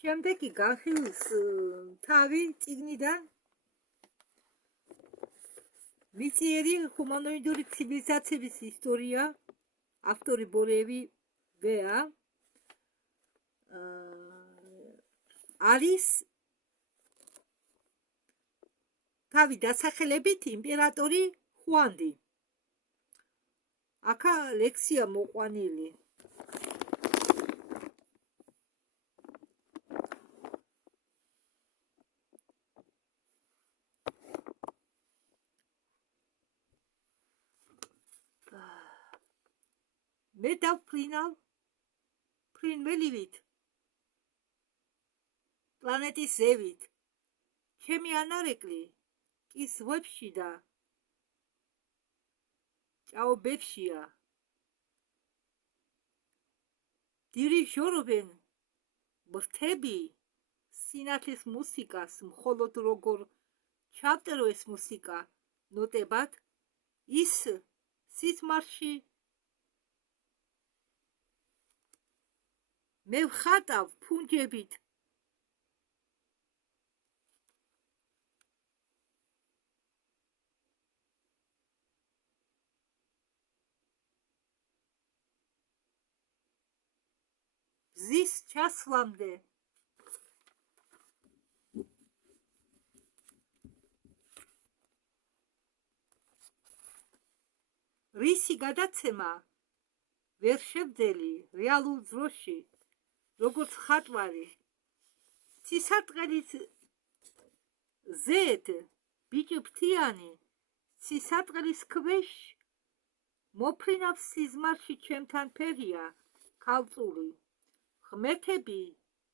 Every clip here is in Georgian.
შემდეგი განხილვის თავი წიგნიდან მიწიერი ჰუმანოიდური ცივილიზაციების ისტორია, ავტორი ბორევი ვეა, არის თავი დასახელებით იმპერატორი ხუანდი. აქა ლექსია მოყვანილი. მე დავფრინავ ფრინველივით პლანეტის ზევით. ჩემი ანარეკლი კი ზღვებში და ჭაობებშია. დირიჟორობენ ბრთები სინათლის მუსიკას, მხოლოდ როგორ ჩავწერო ეს მუსიკა ნოტებად, ის სისმარში მე ვხატავ ფუნჯებით. მზის ჩასვლამდე. რისი გადაცემა ვერ შევძელი რეალურ დროში, როგორც ხატვარი. ცისარტყელის ზედ ბიჭი ფრთიანი, ცისარტყელის ქვეშ მოფრინავს სიზმარში ჩემთან ფერია ქალწული. ღმერთები,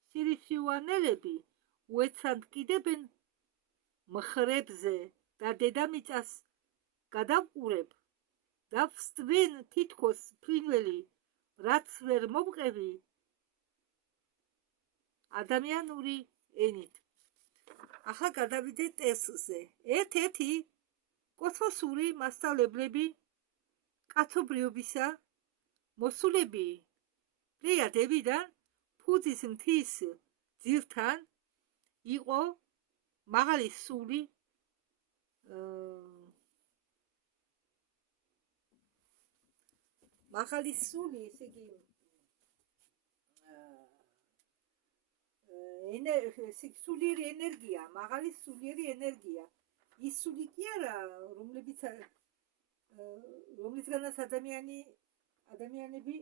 სირისიუანელები უეცრად კიდებენ მხრებზე და დედამიწას გადავყურებ და ვსტვენ თითქოს ფრინველი, რაც ვერ მომყევი ადამიანური ენით. ახლა გადავიდეთ ტესტზე. ერთ-ერთი კოსმოსური მასწავლებლები კაცობრიობისა მოსულები პლეიადებიდან ფუძის მთის ძირთან იყო მაღალი სული, ესე იგი სულიერი ენერგია, მაღალი სულიერი ენერგია. ის სული კი არა, რომლისგანაც ადამიანები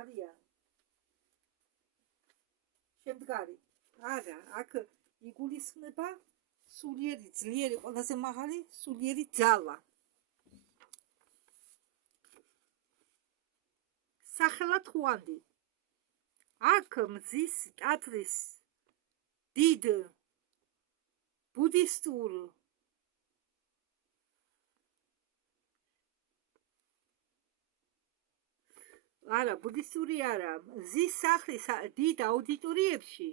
არიან შემდგარი. არა, აქ იგულისხმება სულიერი, ძლიერი, ყველაზე მაღალი სულიერი ძალა. სახელად ხუანდი. აქ მზის ტაძრის დიდ ბუდისტურ ბუდისტური არა, მზის სახლის დიდ აუდიტორიებში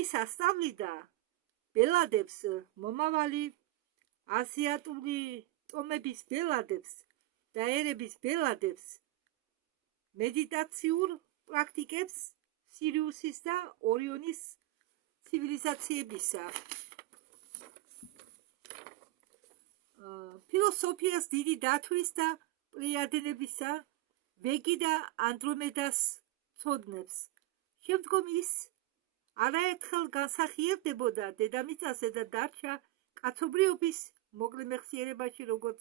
ის ასწავლიდა ბელადებს, მომავალი აზიატური ტომების ბელადებს და ერების ბელადებს, მედიტაციურ პრაქტიკებს სირიუსის და ორიონის ცივილიზაციებისა. ფილოსოფიას დიდი დათვის და პლეიადელებისა, ვეგი და ანდრომედას ცოდნებს. შემდგომ ის არაერთხელ განსახიერდებოდა დედამიწაზე და დარჩა კაცობრიობის მოკლე მეხსიერებაში, როგორც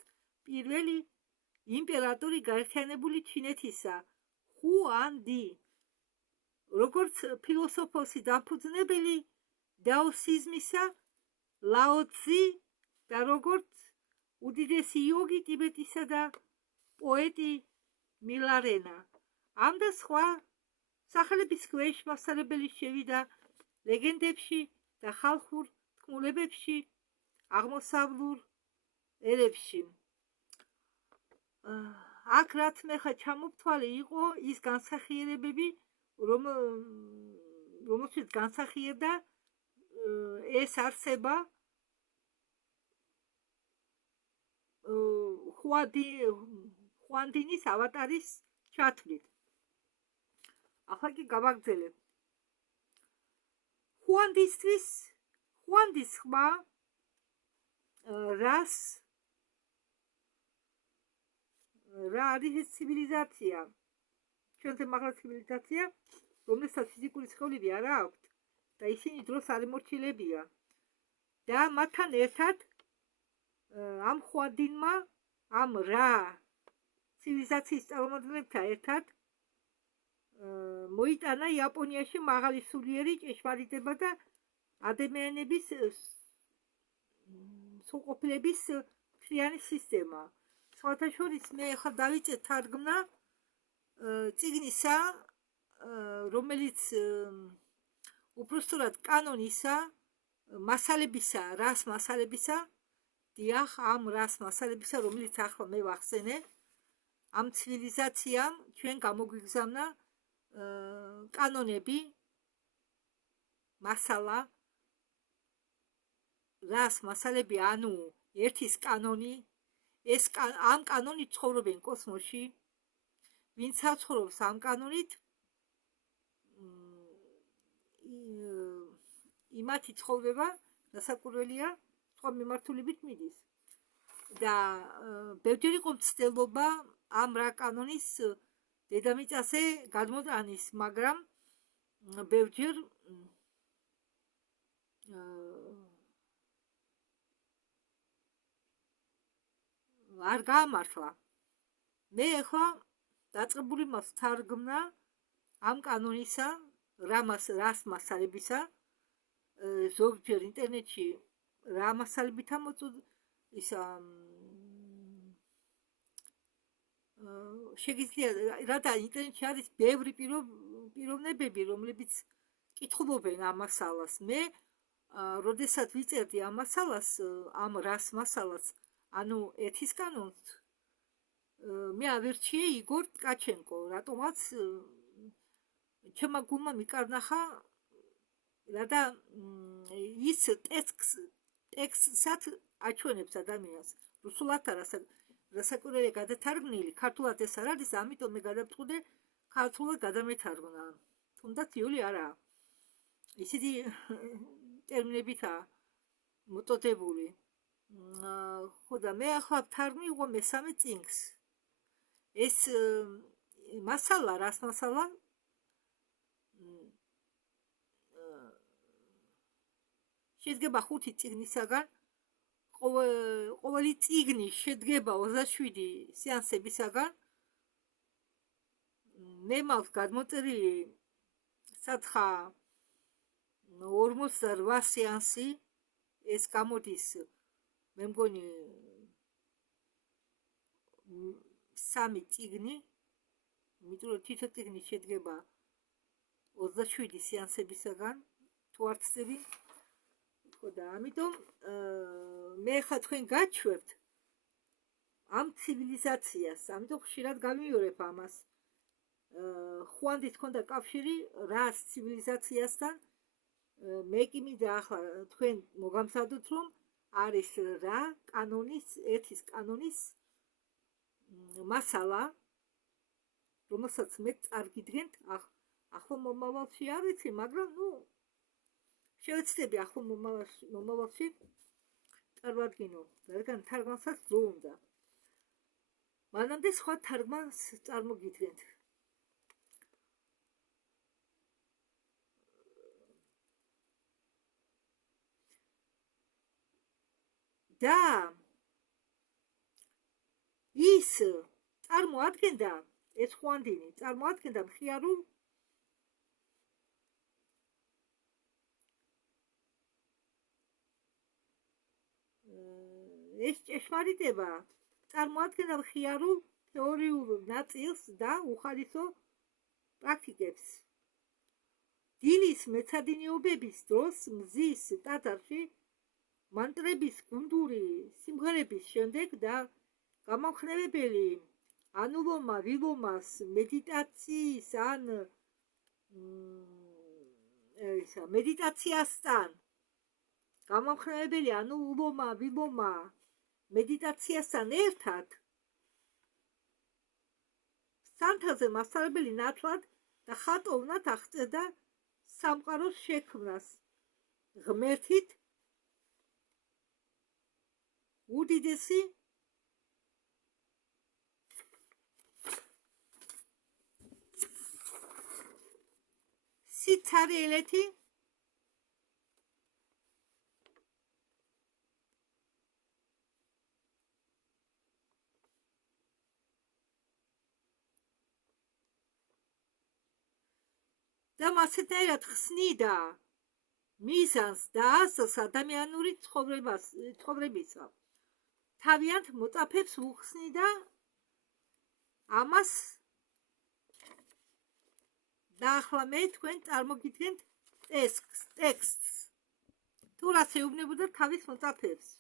პირველი იმპერატორი გაერთიანებული ჩინეთისა, ხუანდი, როგორც ფილოსოფოსი დამფუძნებელი დაოსიზმისა, ლაოცი და როგორც უდიდესი იოგი ტიბეტისა და პოეტი მილარენა. ამ და სხვა სახელების ქვეშ მასწავლებელი შევიდა ლეგენდებში და ხალხურ თქმულებებში აღმოსავლურ ერებში. აქ რაც მე ხა ჩამოვთვალე იყო ის განსახიერებები, რომელშიც განსახიერდა ეს არსება ხუანდინის ავატარის ჩათვლით. ახლა კი გავაგრძელებ. ხუანდის ხმა რა არის ეს ცივილიზაცია? ჩვენთან მაღლა ცივილიზაცია, რომელსაც ფიზიკური სხეულები არ აქვთ და ისინი დროს არ ემორჩილებია. და მათთან ერთად ამ ხუანდინმა ამ რა ცივილიზაციის წარმომადგენლებთან ერთად მოიტანა იაპონიაში მაღალი სულიერი ჭეშმარიტება და ადამიანების სრულყოფილების მთლიანი სისტემა. სხვათა შორის მე ახლა დავიწყე თარგმნა წიგნისა, რომელიც უпросторად კანონისა, მასალებისა, რას მასალებისა, დიახ, ამ რას მასალებისა, რომელიც ახლა მე ვახსენე, ამ ცივილიზაციამ ჩვენ გამოგვიგზავნა კანონები, მასალა, რას მასალები, ანუ ერთის კანონი, ამ კანონით ცხოვრობენ კოსმოსში, ვინც ცხოვრობს ამ კანონით, იმათი ცხოვრება დასაკვირველია სხვა მიმართულებით მიდის. და ბევრი იყო მცდელობა ამ რა კანონის დედამიწაზე გადმოტანის, მაგრამ ბევრჯერ არ გაამართლა. მე ახლა დაწყებული მაქვს თარგმნა ამ კანონისა, რას მასალებისა, ზოგჯერ ინტერნეტში რა მასალებითა შეგიძლია, რათა ინტერნეტში არის ბევრი პიროვნებები, რომლებიც კითხულობენ ამ მასალას. მე, როდესაც ვიწერდი ამ მასალას, ამ რას მასალას, ანუ ერთის კანონს, მე ავირჩიე იგორ ткаченко, რატომაც ჩემმა გულმა მიკარნახა, რათა ის ტექსტსაც აჩვენებს ადამიანს. რუსულად რასაკვირველია გადათარგმნილი, ქართულად ეს არ არის, ამიტომ მე გადავწყვიტე ქართულად გადამეთარგმნა. თუნდაც იული არა. ისეთი ტერმინებითაა მოწოდებული. ხო და მე ახლა ვთარგმნი უკვე მესამე წიგნს. ეს მასალა, რას მასალა? შედგება 5 წიგნისაგან. ყოველი წიგნი შედგება 27 სეანსებისაგან. მე მაქვს გადმოწერილი სათხა 48 სეანსი. ეს გამოდის, მე მგონი 3 წიგნი, იმიტომ რომ თითო წიგნი შედგება 27 სეანსებისაგან, თუ არ ვცდები. და ამიტომ მე ხა თქვენ გაჩვევთ ამ ცივილიზაციას, ამიტომ ხშირად გავიმეორებ ამას. ხუანდის ჰქონდა კავშირი რას ცივილიზაციასთან, მე კი მინდა ახლა თქვენ მოგამზადოთ, რომ არის რა კანონის, ერთის კანონის მასალა, რომელსაც მე წარგიდგენთ ახლა მომავალში, არ ვიცი, მაგრამ შევეცდები ახლა მომავალში წარვადგინო, რადგან თარგმანსაც დრო უნდა. მანამდე სხვა თარგმანს წარმოგიდგენთ. და ის წარმოადგენდა, ეს ხუანდინი წარმოადგენდა მხიარულ ეს ჭეშმარიტება წარმოადგენდა მხიარულ თეორიულ ნაწილს და უხარისო პრაქტიკებს. დილის მეცადინეობების დროს მზის ტაძარში მანტრების გუნდური სიმღერების შემდეგ და გამამხნევებელი ანულომა ვილომას მედიტაციის ან მედიტაციასთან გამამხნევებელი ანულომა ვილომა მედიტაციასთან ერთად სანთაზე მასწავლებელი ნათლად და ხატოვნად აღწერდა სამყაროს შექმნას, ღმერთით უდიდესი სიცარიელეთი და მასეთნაირად ხსნიდა მიზანს და ასლს ადამიანური ცხოვრებისა. თავიანთ მოწაფებს უხსნიდა ამას და ახლა მე თქვენ წარმოგიდგენთ ტექსტს. თუ რას ეუბნებოდა თავის მოწაფებს.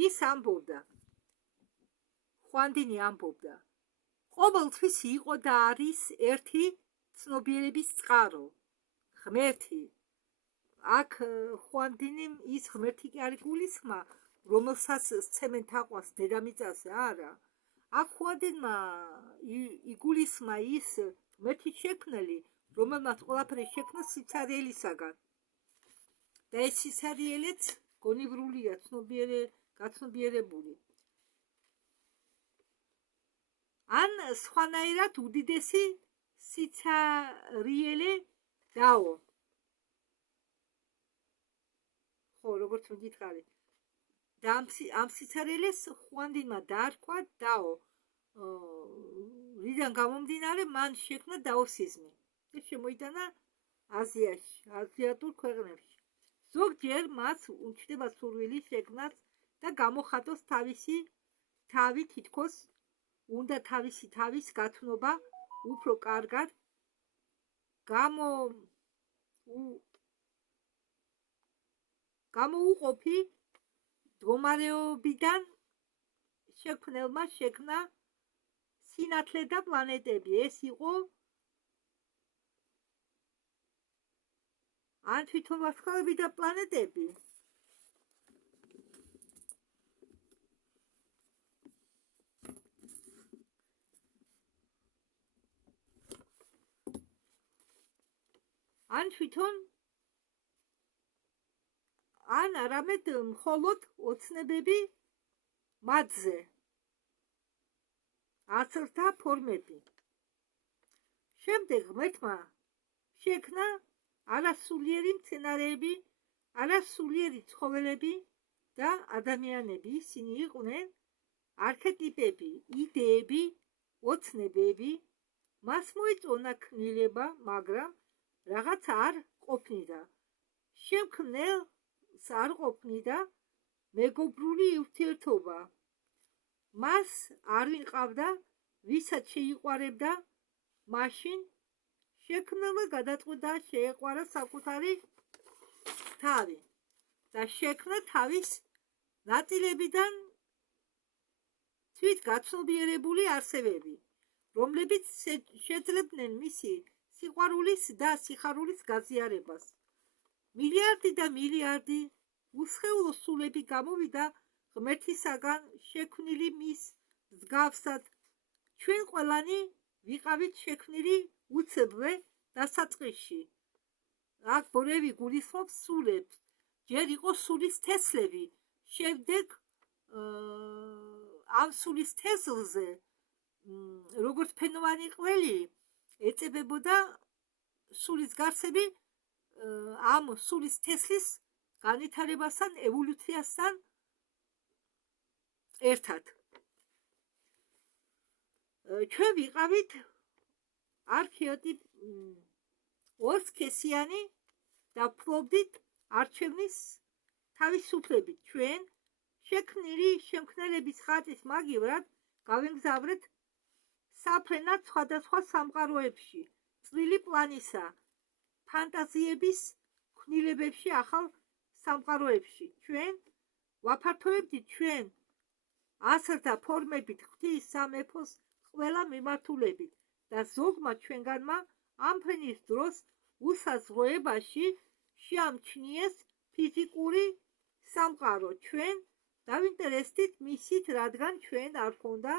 ის ამბობდა, ხვანდინი ამბობდა, ყოველთვის იყო და არის ერთი ცნობიერების წყარო, ღმერთი. აქ ხვანდინიმ ის ღმერთი კი არის გულისხმა, რომელსაც სცემენ თაყვანს დედამიწაზე, არა. აქ ხვანდინმა იგულისხმა ის ღმერთის შექმნელი, რომელმაც ყველაფერი შექმნა სიცარიელისაგან. და ეს სიცარიელეც გონივრულია, გაცნობიერებული. ან სხვანაირად უდიდესი სიცარიელე დაო. ხო, როგორც მოგითხარი. და ამ სიცარიელეს ხვანდინმა დაარქვა დაო. რიდან გამომდინარე მან შექმნა დაოსიზმი და შემოიტანა აზიაში, აზიატურ ქვეყნებში. ზოგჯერ მას უჩნდება სურვილი შექმნას და გამოხატოს თავისი თავი, თითქოს უნდა თავისი თავის გათნობა უფრო კარგად გამოუყოფი მდგომარეობიდან შექმნელმა შექმნა სინათლე და პლანეტები. ეს იყო ან თვითონ ვარსკვლავები და პლანეტები. ან თვითონ ან არამედ მხოლოდ ოცნებები მათზე, აცრთა ფორმები. შემდეგ ღმერთმა შექმნა არასულიერი მცენარეები, არასულიერი ცხოველები და ადამიანები. ისინი იყვნენ არქეტიპები, იდეები, ოცნებები. მას მოიწონა ქმნილება, მაგრამ რაღაც არ ყოფნიდა. შემქმნელს არ ყოფნიდა მეგობრული ურთიერთობა. მას არ ვიყავდა, ვისაც შეიყვარებდა. მაშინ შექმნელმა გადაწყვიტა შეეყვარა საკუთარი თავი და შექმნა თავის ნაწილებიდან თვითგაცნობიერებული არსებები, რომლებიც შეძლებდნენ მისი სიყვარულის და სიხარულის გაზიარებას. მილიარდი და მილიარდი უსხეულო სულები გამოვიდა ღმერთისაგან შექმნილი მის მსგავსად. ჩვენ ყველანი ვიყავით შექმნილი უცებვე დასაწყისში. აქ ბორევი გულისხმობს სულებს. ჯერ იყო სულის თესლები, შემდეგ ამ სულის თესლზე, როგორც ფენოვანი ყველი, ეწებებოდა სულის გარსები ამ სულის თესლის განვითარებასთან, ევოლუციასთან ერთად. ჩვენ ვიყავით არქეტიპ ორსქესიანი და ფლობდით არჩევნის თავისუფლებით. ჩვენ შემქმნელების ხატის მაგივრად გავემგზავრეთ საფრენად სხვადასხვა სამყაროებში, წვრილი პლანისა, ფანტაზიების ქმნილებებში, ახალ სამყაროებში. ჩვენ ვაფართოვებდით ჩვენ ასრთა ფორმებით ღვთის სამეფოს ყველა მიმართულებით და ზოგმა ჩვენგანმა ამ ფრენის დროს უსაზღროებაში შეამჩნიეს ფიზიკური სამყარო. ჩვენ დავინტერესდით მისით, რადგან ჩვენ არ ჰქონდა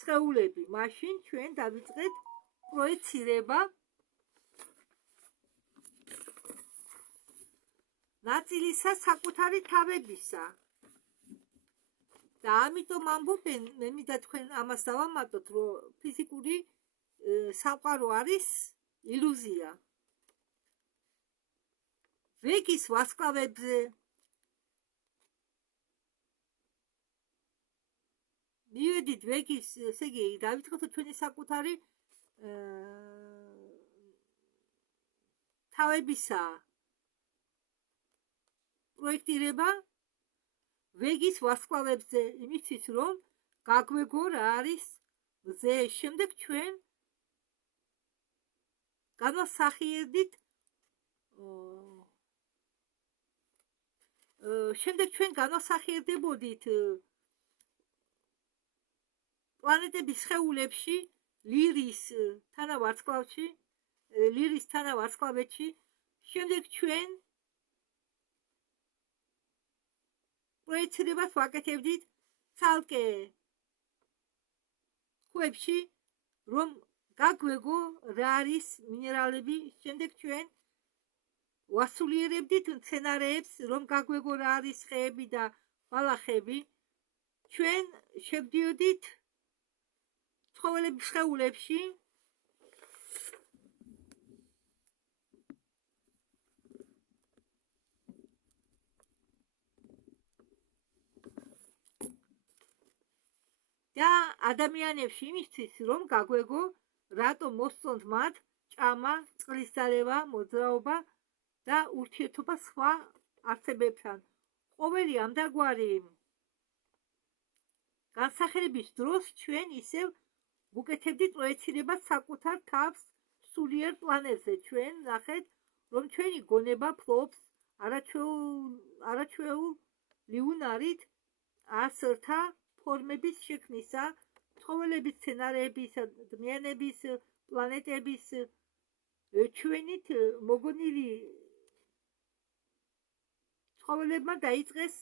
სხეულები. მაშინ ჩვენ დავიწყეთ პროექცირება ნაწილისა საკუთარი თავებისა. და ამიტომ ამბობენ, მე მინდა თქვენ ამას დავამატოთ, რომ ფიზიკური სამყარო არის ილუზია. ვეგის ვარსკვლავებზე მივედით ვეგის, ესე იგი, დავიწყოთ ჩვენი საკუთარი თავებისა პროექტირება ვეგის ვარსკვლავებზე, იმისთვის რომ გაგვეგო რა არის მზე. შემდეგ ჩვენ განვასახიერდით განვასახიერდებოდით პლანეტების სხეულებში, ლირის თანავარსკვლავებში. შემდეგ ჩვენ პროექცირებას ვაკეთებდით ცალკე ქვებში, რომ გაგვეგო რა არის მინერალები. შემდეგ ჩვენ ვასულიერებდით მცენარეებს, რომ გაგვეგო რა არის ხეები და ბალახები. ჩვენ შევდიოდით ცხოველების სხეულებში, და ადამიანებში იმისთვის, რომ გაგვეგო რატომ მოსწონთ მათ ჭამა, წყლის დალევა, მოძრაობა და ურთიერთობა სხვა არსებებთან. ყოველი ამდაგვარი განსახიერების დროს ჩვენ ისევ ვუკეთებდით პროექცირებას საკუთარ თავს სულიერ პლანეტზე. ჩვენ ნახეთ, რომ ჩვენი გონება ფლობს არაჩვეუли უნარით ასრთა ფორმების შექმნისა, ცხოველების, მცენარეების, ადამიანების, პლანეტების. ჩვენით მოგონილი ცხოველებმა დაიწყეს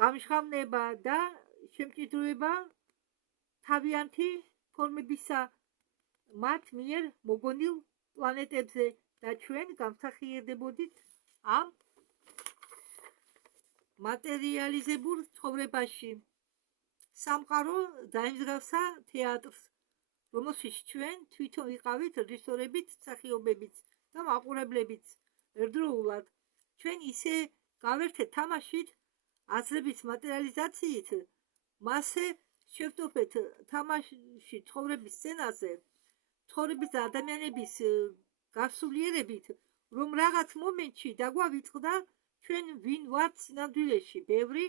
გამჟღავნება და შემჭიდროება თავიანთი ფორმებისა მათ მიერ მოგონილ პლანეტებზე და ჩვენ გამსახიერდებოდით ამ მატერიალიზებულ ცხოვრებაში. სამყარო დაემსგავსა თეატრს, რომელშიც ჩვენ თვითონ ვიყავით რეჟისორებიც, მსახიობებიც და მაყურებლებიც ერთდროულად. ჩვენ ისე გავერთეთ თამაშით, აზრების მატერიალიზაციით, მასე შევტოფეთ თამაში ცხოვრების სცენაზე, ცხოვრების და ადამიანების გასულიერებით, რომ რაღაც მომენტში დაგვავიწყდა ჩვენ ვინ ვართ სინამდვილეში. ბევრი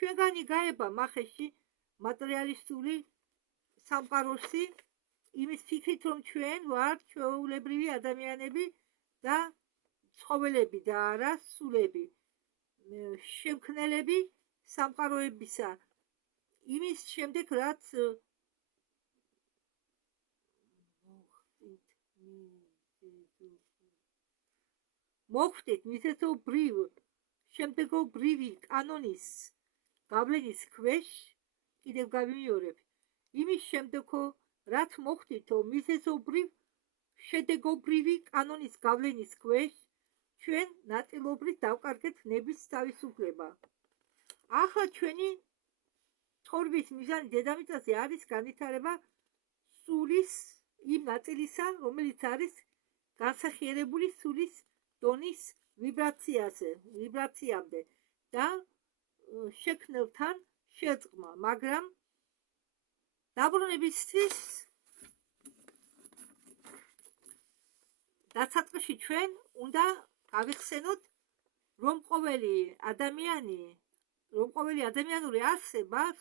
ჩვენგანი გაება მახეში მატერიალისტური სამყაროში, იმის ფიქრით, რომ ჩვენ ვართ ჩვეულებრივი ადამიანები და ცხოველები და არა სულები, შემქმნელები სამყაროებისა. იმის შემდეგ, რაც მოხვდით მიზეზობრივ შემდეგობრივი კანონის გავლენის ქვეშ, კიდევ გავიმეორებ, იმის შემდეგო, რაც მოხვდით მიზეზობრივ შედეგობრივი კანონის გავლენის ქვეშ, ჩვენ ნაწილობრივ დავკარგეთ ნების თავისუფლება. ახლა ჩვენი ცხოვრების მიზანი დედამიწაზე არის განვითარება სულის იმ ნაწილისა, რომელიც არის განსახიერებული სულის დონის ვიბრაციამდე და შექმნელთან შეწყმა, მაგრამ დაბრუნებისთვის დასაწყისში ჩვენ უნდა გავიხსენოთ, რომ ყოველი ადამიანური არსებას,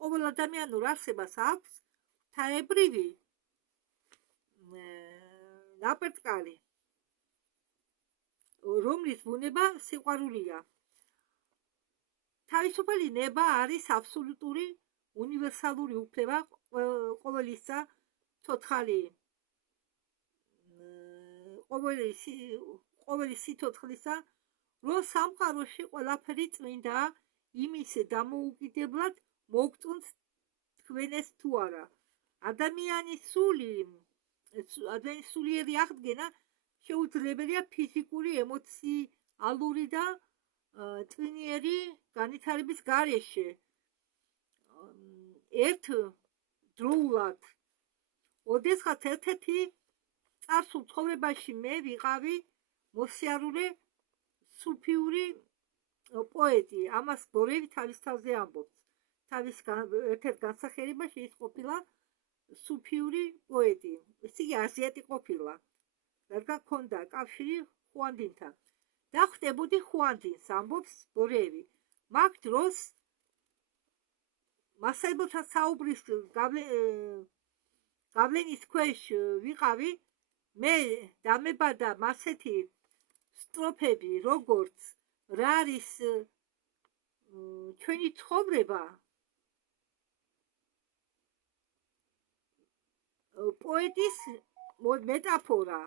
ყოველ ადამიანურ არსებას აქვს ღვთაებრივი ნაპერწკალი, რომლის ბუნება სიყვარულია. თავისუფალი ნება არის აბსოლუტური უნივერსალური უფლება ყოველისა ცოცხალი ყოველი სიცოცხლისა, რომ სამყაროში ყველაფერი წმინდა იმის დამოუკიდებლად მოგწონს თქვენეს თუ არა. ადამიანის სულიერი აღდგენა შეუძლებელია ფიზიკური, ემოციალური და წვინიერი განვითარების გარეშე. ერთდროულად, ოდესღაც ერთ-ერთი წარსულ ცხოვრებაში მე ვიყავი მოსიარულე სუფიური პოეტი. ამას ბორევი თავის თავზე ამბობს. თავის ერთ-ერთ განსახიერებაში ის ყოფილა სუფიური პოეტი. ესე იგი აზიატი ყოფილა, რადგან ჰქონდა კავშირი ხუანდინთან. და ხვდებოდი ხუანდინს, ამბობს ბორევი. მაგ დროს მასალებთან საუბრის გავლენის ქვეშ ვიყავი. მე დამებადა მასეთი სტროფები, როგორც რა არის ჩვენი ცხოვრება, პოეტის მეტაფორა,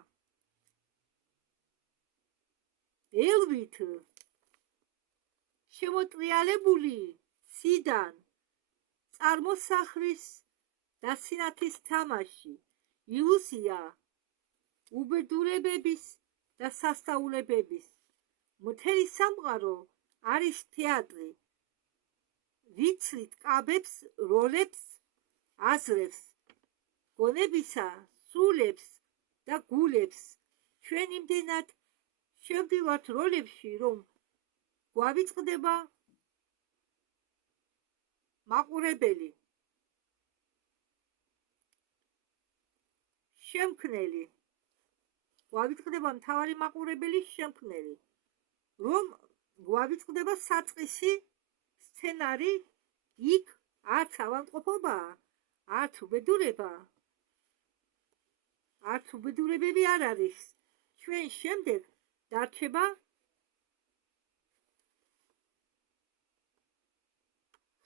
ელვით შემოტრიალებული სიდან წარმოსახვის და სინათლის თამაში, ილუზია უბედურებების და სასწაულებების. მთელი სამყარო არის თეატრი, ვიცლით კაბებს, როლებს, აზრებს, გონებისა, სულებს და გულებს. ჩვენ იმდენად შევდივართ როლებში, რომ გვავიწყდება მაყურებელი, შემქმნელი. გვავიწყდება მთავარი მაყურებელი, შემქმნელი. რომ გვავიწყდება საწყისი სცენარი, იქ არც ავადმყოფობაა, არც უბედურება, არც უბედურებები არ არის. ჩვენ შემდეგ დარჩება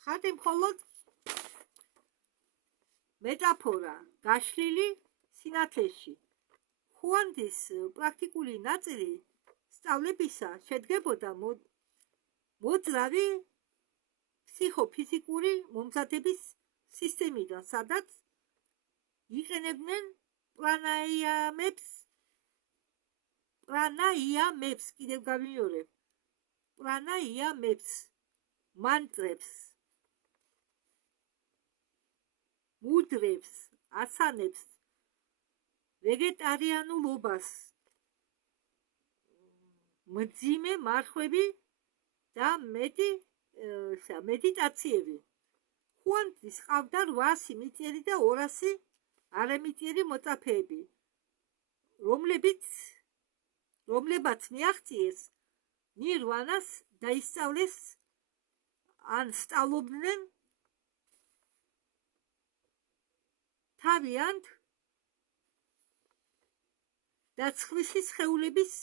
ხატი მხოლოდ მეტაფორა, გაშლილი სინათლეში. ხუანდის პრაქტიკული ნაწილი სწავლებისა შედგებოდა მოძრავი ფსიქოფიზიკური მომზადების სისტემიდან, სადაც იყენებდნენ პრანაიამებს, კიდევ გავიმეორებ, პრანაიამებს, მანტრებს, მუდრებს, ასანებს, ვეგეტარიანულობას, მძიმე მარხვები და მედიტაციები. ხუანდის ყავდა 800 მიწიერი და 200 არამიწიერი მოწაფეები, რომლებაც მიაღწიეს ნირვანას და ისწავლეს ან სწავლობდნენ თავიანთ და ცხვრის სხეულების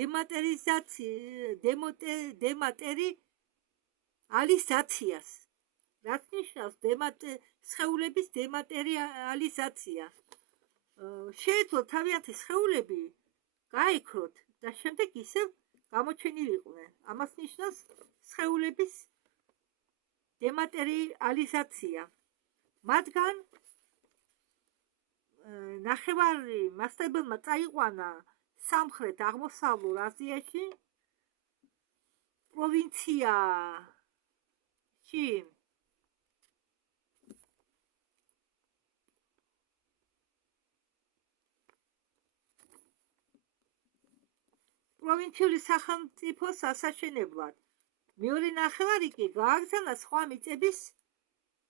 დემატერიალიზაციას. რაც ნიშნავს სხეულების დემატერიალიზაცია. შეეძლოთ თავიანთი სხეულები გაექროთ და შემდეგ ისევ გამოჩენილიყვნენ. ამას ნიშნავს სხეულების დემატერიალიზაცია. მათგან ნახევარი მასწავლებელმა წაიყვანა სამხრეთ აღმოსავლურ აზიაში, პროვინციაში პროვინციული სახელმწიფოს ასაშენებლად. მეორე ნახევარი კი გააგზავნა სხვა მიწების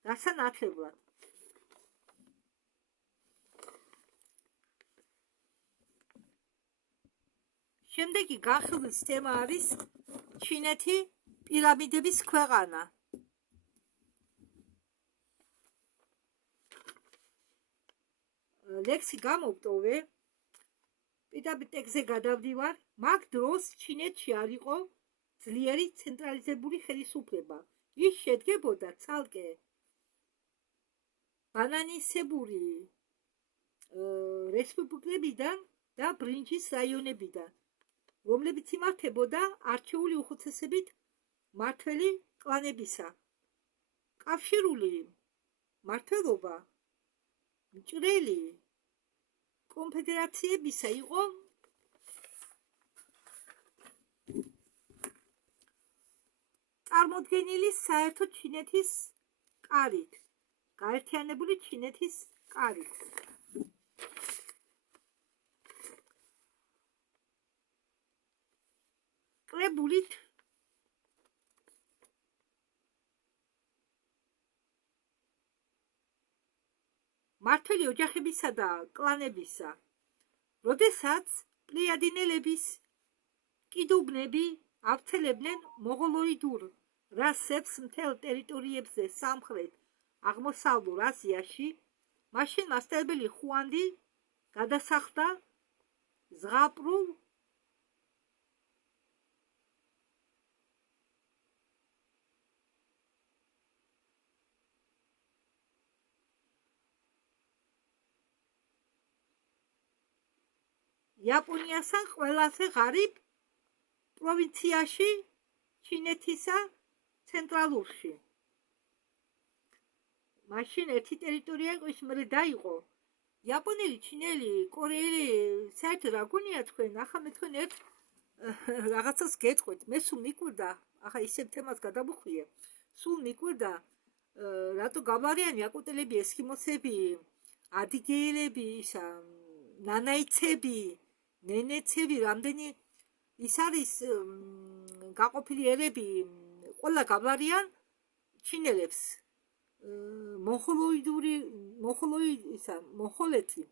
გასანათლებლად. შემდეგი განხილვის თემა არის ჩინეთი, პირამიდების ქვეყანა. ლექსი გამოვტოვე, პირდაპირ ტექსტზე გადავდივარ. მაგ დროს ჩინეთში არ იყო ძლიერი ცენტრალიზებული ხელისუფლება. ის შედგებოდა ცალკე ბანანისებური რესპუბლიკებიდან და ბრინჯის რაიონებიდან, რომლებიც იმართებოდა არჩეული უხუცესებით მმართველი კლანებისა. კავშირული მმართველობა მჭრელი კონფედერაციებისა იყო წარმოდგენილი საერთო ჩინეთის კარით, გაერთიანებული ჩინეთის კარით. კრებულით მმართველი ოჯახებისა და კლანებისა, როდესაც პლიადინელების კიდუბნები ავრცელებდნენ მონღოლოიდურ რასებს მთელ ტერიტორიებზე სამხრეთ აღმოსავლურ აზიაში, მაშინ მასწავლებელი ხუანდი გადასახლდა ზღაპრულ იაპონიასთან ყველაზე ღარიბ პროვინციაში, ჩინეთისა ცენტრალურში. მაშინ ერთი ტერიტორია იყო, ის მერე დაიყო. იაპონელი, ჩინელი, კორეელი, საერთოდ რა გონია თქვენ? ახლა მე თქვენ ერთ რაღაცას გეტყვით. მე სულ მიკვირდა, ახლა ისევ თემას გადავუხვიე. სულ მიკვირდა, რატო გაბარიანი აკუტელები, ესკიმოსები, ადიგეელები, ისა ნანაიცები, ნენეცები, რამდენი ის არის გაყოფილი ერები, ყველა გაბარიან ჩინელებს. მონღოლეთი.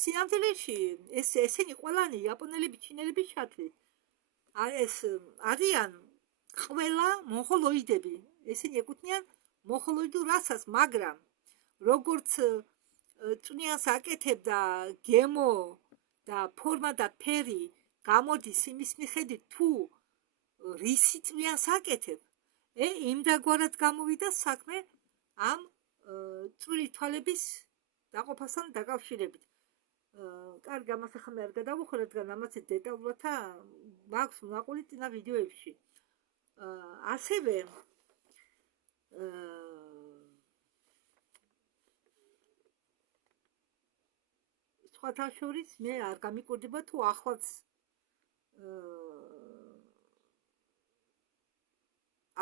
სინამდვილეში ესენი ყველანი იაპონელები, ჩინელები შეთვით. ეს არიან ყველა მონღოლოიდები. ესენი ეკუთვნიან მონღოლოიდურ რასას, მაგრამ როგორც წვნიანს აკეთებდა გემო და ფორმა და ფერი გამოდის იმის მიხედვით, თუ რისი წვნიანს აკეთებ, იმდაგვარად გამოვიდა საქმე ამ წვრილი თვალების დაყოფასთან დაკავშირებით. კარგი, ამას ახლა მე არ გადავუხო, რადგან ამაზე დეტალურად მაქვს მონაყოლი წინა ვიდეოებში. ასევე სხვათა შორის მე არ გამიკვირდება თუ ახლაც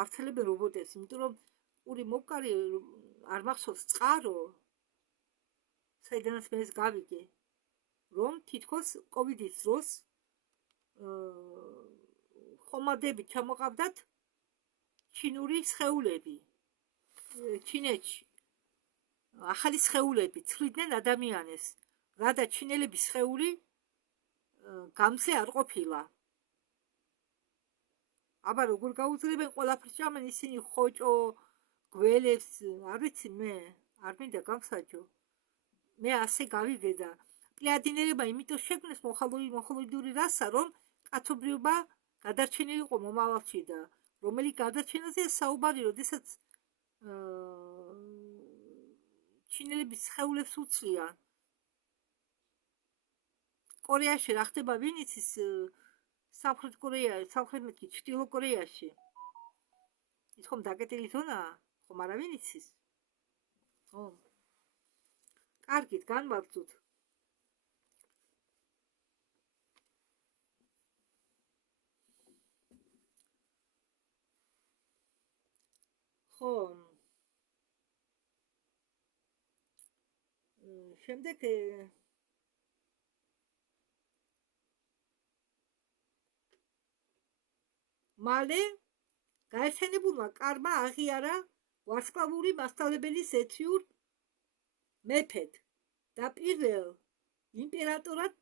ავრცელებენ რობოტებს, იმიტომ რომ პური მოკარი არ მახსოვს წყარო, საიდანაც მე ეს გავიგე, რომ თითქოს კოვიდის დროს ხომალდებით ჩამოყავდათ ჩინური სხეულები. ჩინეთში ახალი სხეულები ცვლიდნენ ადამიანებს, რადა ჩინელების სხეული გამზე არ ყოფილა. აბა როგორ გაუძლებენ ყველაფერს ჭამენ ისინი ხოჭო, გველებს, არ ვიცი მე, არ მინდა გამსაჯო. მე ასე გავიგე და პლიადინელებმა იმიტომ შექმნეს მონღოლოიდური რასა, რომ კაცობრიობა გადარჩენილიყო მომავალში და რომელი გადარჩენაზე საუბარი, როდესაც ჩინელების სხეულებს უცლიან. კორეაში რა ხდება, ვინ იცის სამხრეთ კორეაში, ჩრდილო კორეაში. ის ხომ დაკეტილი ზონაა, ხომ არავინ იცის? ხო. კარგით, განვაგრძოთ. ხო. შემდეგ მალე გაერთიანებულმა კარმა აღიარა ვარსკვლავური მასწავლებლის ეთიურ მეფედ და პირველ იმპერატორად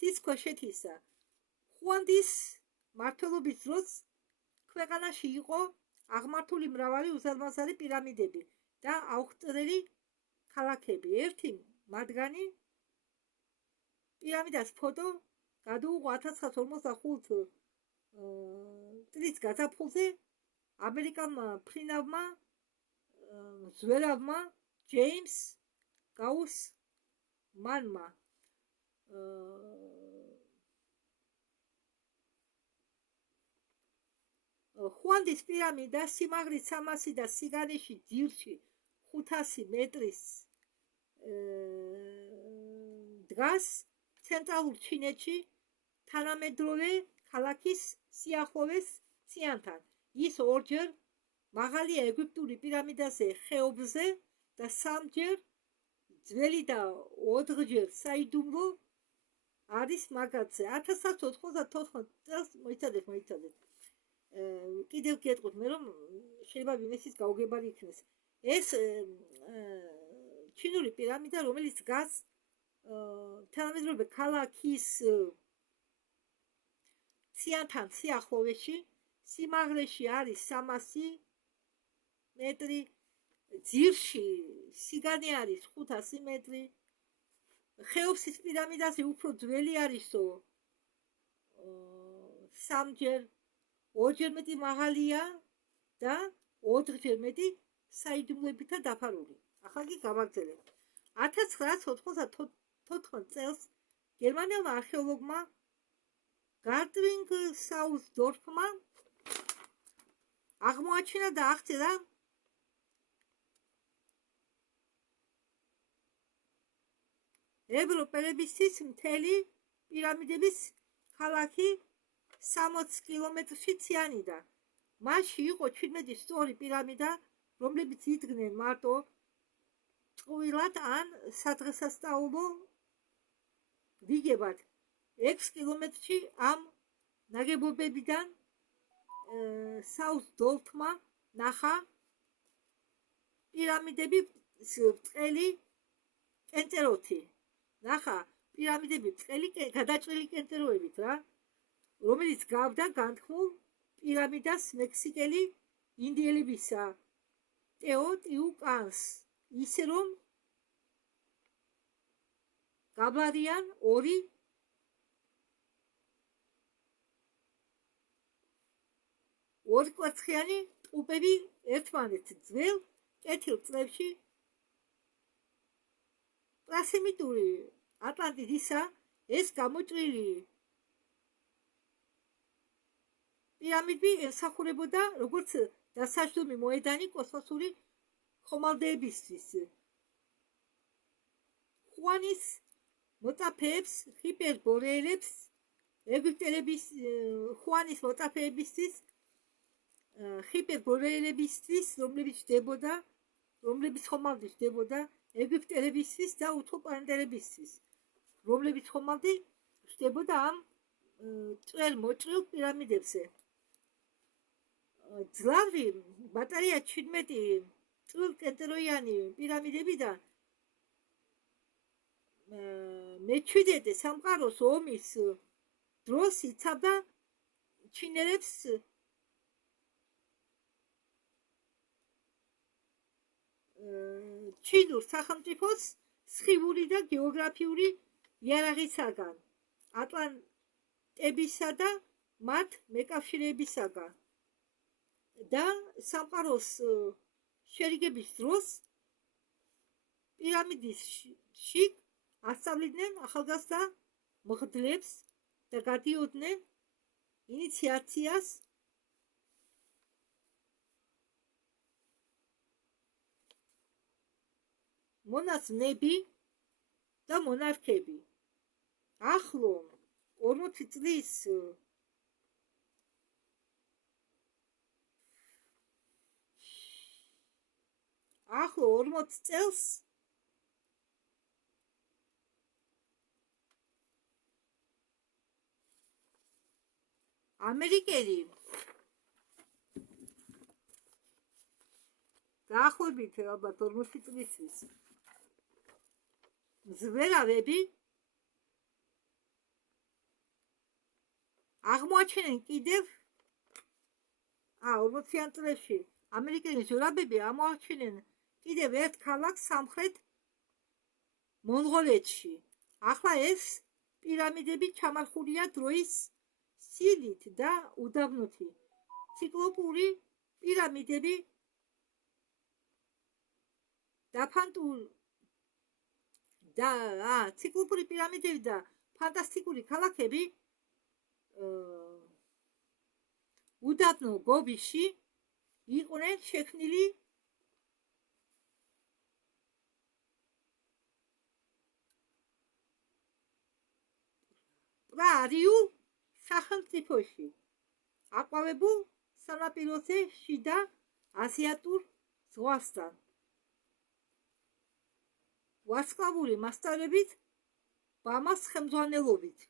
ცისქვეშეთისა. ხუანდის მმართველობის დროს ქვეყანაში იყო აღმართული მრავალი უზარმაზარი პირამიდები და აუღწეველი ქალაქები. ერთი მათგანი პირამიდას ფოტო გადაუღო 1945 წლის გაზაფხულზე ამერიკელმა ფრინავმა ზვერავმა ჯეიმს გაუსმანმა ხუანდის პირამიდა სიმაღლით 300 და სიგანეში ძირში 500 მეტრის დგას ცენტრალურ ჩინეთში თანამედროვე ქალაქის სიახლოვეს ციანთან. ის ორჯერ მაღალია ეგვიპტური პირამიდაზე ხეობზე და სამჯერ ძველი და 4ჯერ საიდუმლო არის მაგათზე. 1994 წელს მოიცადეთ. კიდევ გეტყვით მე რომ შეიძლება ვინმესის გაუგებარი იქნეს. ეს ჩინური პირამიდა, რომელიც დგას თანამედროვე ქალაქის ციანთან სიახლოვეში, სიმაღლეში არის 300 მეტრი, ძირში სიგანე არის 500 მეტრი. ხეობის პირამიდაზე უფრო ძველი არისო სამჯერ, 2ჯერ მეტი მაღალია და 4ჯერ მეტი საიდუმლოებითა დაფარული. ახლა კი გავაგრძელებთ. 1994 წელს გერმანელმა არქეოლოგმა გარტვინგ საუსდორფმა აღმოაჩინა და აღწერა ევროპელებისთვის მთელი პირამიდების ქალაქი 60 კილომეტრში ციანიდან. მასში იყო 17 სწორი პირამიდა, რომლებიც იდგნენ მარტო წყვილად ან სადღესასწაულო რიგებად. 6 კილომეტრში ამ ნაგებობებიდან საუსდორფმა ნახა პირამიდები ბრტყელი კენწეროთი. ნახა პირამიდები ბრტყელი გადაჭრილი კენწეროებით რა, რომელიც გავდა განთქმულ პირამიდას მექსიკელი ინდიელებისა ტეოტიუკანს, ისე რომ გაბლარიან ორი კვერცხიანი ტყუპები ერთმანეთს. ძველ კეთილ წლებში პრასემიტური ატლანტიდისა ეს გამოჭრილი პირამიდი ემსახურებოდა როგორც დასაჯდომი მოედანი კოსმოსური ხომალდეებისთვის. ხუანის მოწაფეებს, ჰიპერბორეელებს, ეგვიპტელების ხუანის მოწაფეებისთვის, ჰიპერბორეელებისთვის, რომლებიც ხომალდი ჯდებოდა, ეგვიპტელებისთვის და უთოპლანეტელებისთვის, რომლებიც ხომალდი ჯდებოდა ამ წვერ-მოჭრილ პირამიდებზე. ძლავრი ბატარეა 17 წვრილკენტეროიანი პირამიდებიდან მეჩვიდე სამყაროს ომის დროს იცავდა ჩინელებს ჩინურ სახელმწიფოს სხივური და გეოგრაფიული იარაღისაგან, ატლანტებისა და მათ მეკავშირეებისაგან და სამყაროს შერიგების დროს პირამიდის შიგ ასწავლიდნენ ახალგაზრდა მღვდლებს და გადიოდნენ ინიციაციას მონაზვნები და მონარქები. ახლო 40 წლის ახლო 40 წელს ამერიკელი დაახლოებით ალბათ 40 წლისთვის ზვერავები აღმოაჩენენ კიდევ 40-იან წლებში ამერიკელი ზვერავები აღმოაჩენენ კიდევ ერთ ქალაქს სამხრეთ მონღოლეთში. ახლა ეს პირამიდები ჩამარხულია დროის სილით და უდაბნოთი ციკლოპური პირამიდები ციკლოპური პირამიდები და ფანტასტიკური ქალაქები უდაბნო გობიში იყვნენ შექმნილი პრაარიულ სახელმწიფოში აყვავებულ სანაპიროზე შიდა აზიატურ ზღვასთან ვარსკვლავური მასშტაბებით ბამას ხელმძღვანელობით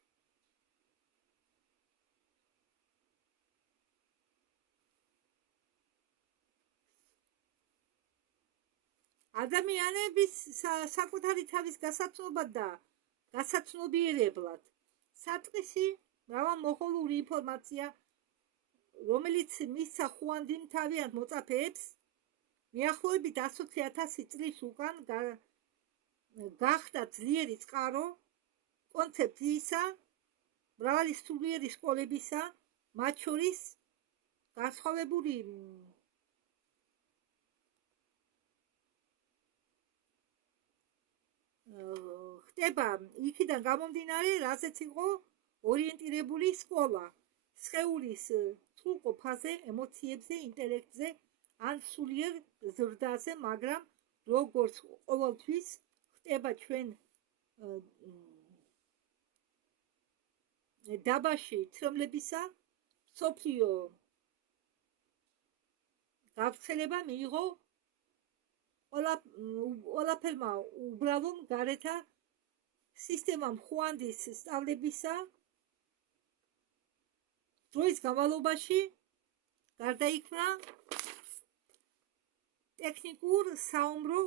ადამიანების საკუთარი თავის გასაცნობად და გასაცნობიერებლად საწყისი მრავალმოხოლური ინფორმაცია რომელიც მისცა ხუანდინ თავიანთ მოწაფეებს მიახლოებით 120,000 წლის უკან გახდა ძლიერი წყარო კონცეფციისა მრავალი სულიერი სკოლებისა მათ შორის განსხვავებული ხდება იქიდან გამომდინარე რაზეც იყო ორიენტირებული სკოლა სხეულის სრულყოფაზე ემოციებზე ინტელექტზე ან სულიერ ზრდაზე მაგრამ როგორც ყოველთვის ხდება ჩვენ დაბაში ცნობლებისა სოფიო გავრცელება მიიღო ყველაფერმა უბრალომ გარეთა სისტემამ ხუანდის სწავლებისა დროის განმავლობაში გარდაიქმნა ტექნიკურ საომრო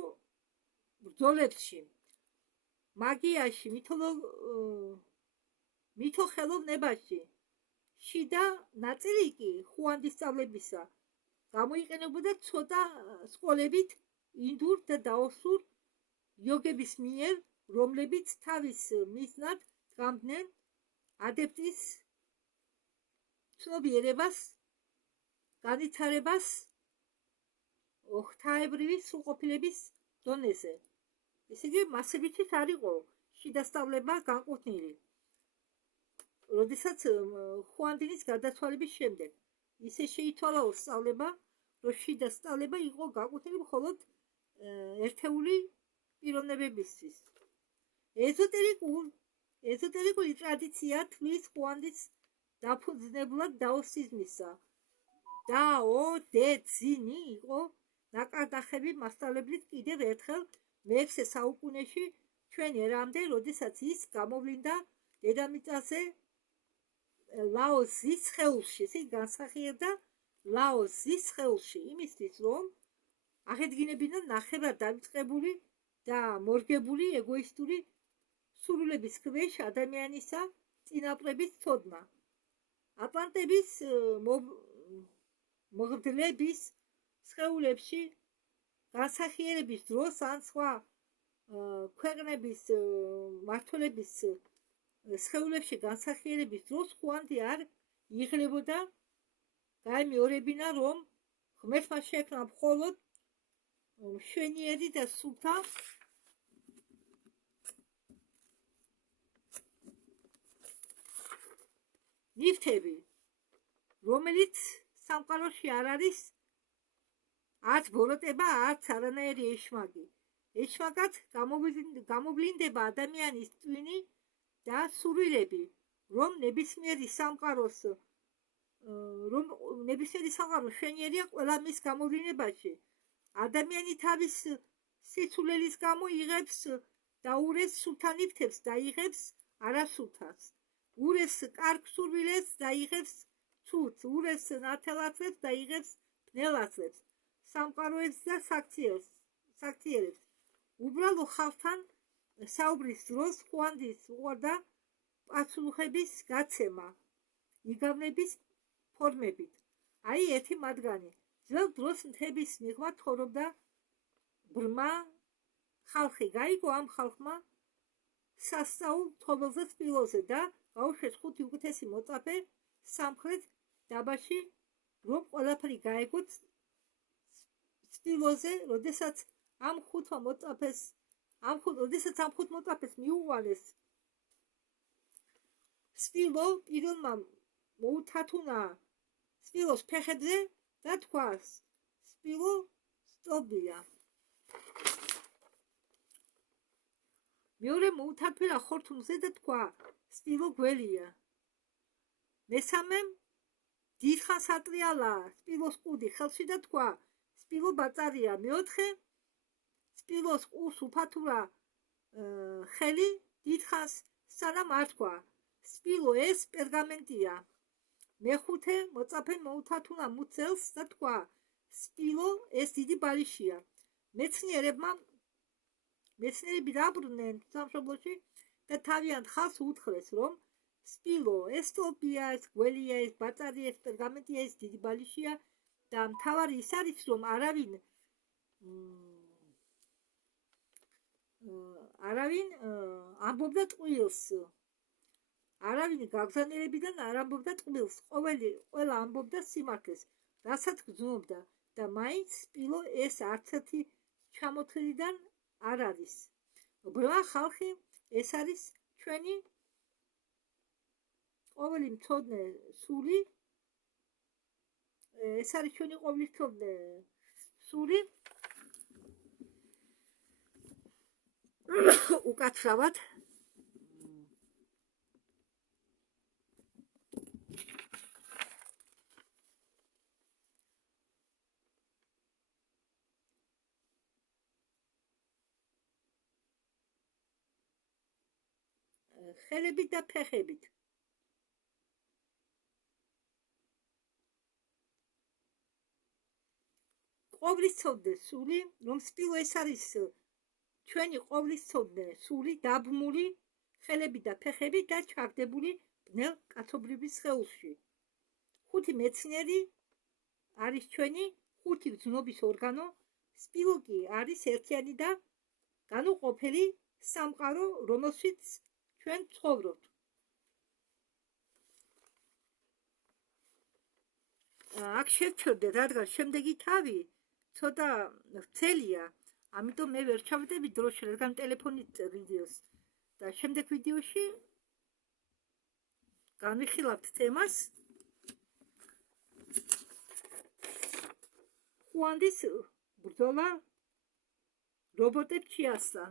ბრძოლებში მაგიაში მითოხელოვნებაში შიდა ნაწილი კი ხუანდის სწავლებისა გამოიყენებოდა ცოტა სკოლებით ინდურ და დაოსურ იოგების მიერ რომლებიც თავის მიზნად დგამდნენ ადეპტის ცნობიერებას განვითარებას ღვთაებრივი სრულყოფილების დონეზე ესე იგი მასებითი არ იყო შიდა სწავლება განკუთვნილი როდესაც ხუანდინის გარდაცვალების შემდეგ ისე შეითვალა სწავლება რომ შიდა სწავლება იყო განკუთვნილი მხოლოდ ერთეული პიროვნებებისთვის ეზოტერიკური ტრადიცია თვლის ხუანდის დაფუძნებლად დაოსიზმისა დაო დე ძინი იყო ნაკარდახები მასშტაბებით კიდევ ერთხელ მე-6 საუკუნეში ჩვენ ერამდე როდესაც ის გამოვლინდა დედამიწაზე ლაოზის სხეულში ესე განსახიერდა ლაოზის სხეულში იმისთვის რომ აღედგინებინა ნახევრად დავიწყებული და მორგებული ეგოისტური სურვილების ქვეშ ადამიანისა წინაპრების ცოდნა ატლანტების მღვდლების სხეულებში განსახიერების დროს ან სხვა ქვეყნების მმართველების სხეულებში განსახიერების დროს ხუანდი არ იღლებოდა გაემეორებინა რომ ღმერთმა შექმნა მხოლოდ მშვენიერი და სუფთა ნივთები რომელიც სამყაროში არ არის არც ბოროტება არც არანაირი ეშმაკი ეშმაკად გამოვლინდება ადამიანის ტვინი და სურვილები რომ ნებისმიერი სამყარო მშვენიერია ყველა მის გამოვლინებაში ადამიანი თავის სიცულელის გამო იღებს და ურეს სულთა ნივთებს და იღებს არასულთას ურეს კარგ სურვილებს და იღებს ცუდს ურეს ნათელათლებს და იღებს ბნელათლებს სამყაროებს და საქციელებს უბრალო ხალხთან საუბრის დროს ხუანდის უყვარდა პასუხების გაცემა იგავნების ფორმებით აი ერთი მათგანი ძველ დროს მთების მიღმა ცხოვრობდა ბრმა ხალხი გაიგო ამ ხალხმა სასწაულ თობელზე სპილოზე და გაუშვეს 5 უკეთესი მოწაფე სამხრეთ დაბაში, რომ ყველაფერი გაეგოთ სპილოზე, როდესაც ამ ხუთ მოწაფეს მიუყვანეს სპილო პირველმა მოუთათუნა სპილოს ფეხებზე და თქვა სპილო სტოპია. მეორე მოუთათფერა ხორთუმზე და თქვა სპილო გველია. მესამემ დიდხანს ატრიალა სპილოს ყუდი ხელში და თქვა სპილო ბაწარია. მეოთხე სპილოს ყურს უფათურა ხელი დიდხანს სანამ არ თქვა სპილო ეს პერგამენტია. მეხუთე მოწაფე მოუთათუნა მუცელს და თქვა სპილო ეს დიდი ბალიშია. მეცნიერები დაბრუნდნენ სამშობლოში და თავიანთ ხალხს უთხრეს, რომ სპილო ეს სტოპია, ეს გველია, ეს ბაწარია, ეს პერგამენტია, ეს დიდი ბალიშია და მთავარი ის არის, რომ არავინ ამბობდა ტყუილს. არავინ გაგზავნილებიდან არ ამბობდა ტყუილს. ყველა ამბობდა სიმართლეს, რასაც გრძნობდა და მაინც სპილო ეს არცერთი ჩამოთვლიდან არ არის. ბრმა ხალხი ეს არის ჩვენი ყოველი მცოდნე სული. ეს არის ჩვენი ყოველი მცოდნე სული. უკაცრავად ხელებით და ფეხებით. ყოვლისმცოდნე სული, რომ სპილო ეს არის ჩვენი ყოვლისმცოდნე სული, დაბმული ხელებით და ფეხებით და ჩაგდებული ბნელ კაცობრიობის სხეულში. ხუთი მეცნიერი არის ჩვენი ხუთი გრძნობის ორგანო. სპილო კი არის ერთიანი და განუყოფელი სამყარო, რომელშიც ჩვენ ცხოვრობთ. აქ შევჩერდეთ, რადგან შემდეგი თავი ცოტა ვრცელია, ამიტომ მე ვერ ჩავდები დროში, რადგან ტელეფონით ვიდეოს და შემდეგ ვიდეოში განვიხილავთ თემას ხუანდის ბრძოლა რობოტებს ჩიასთან.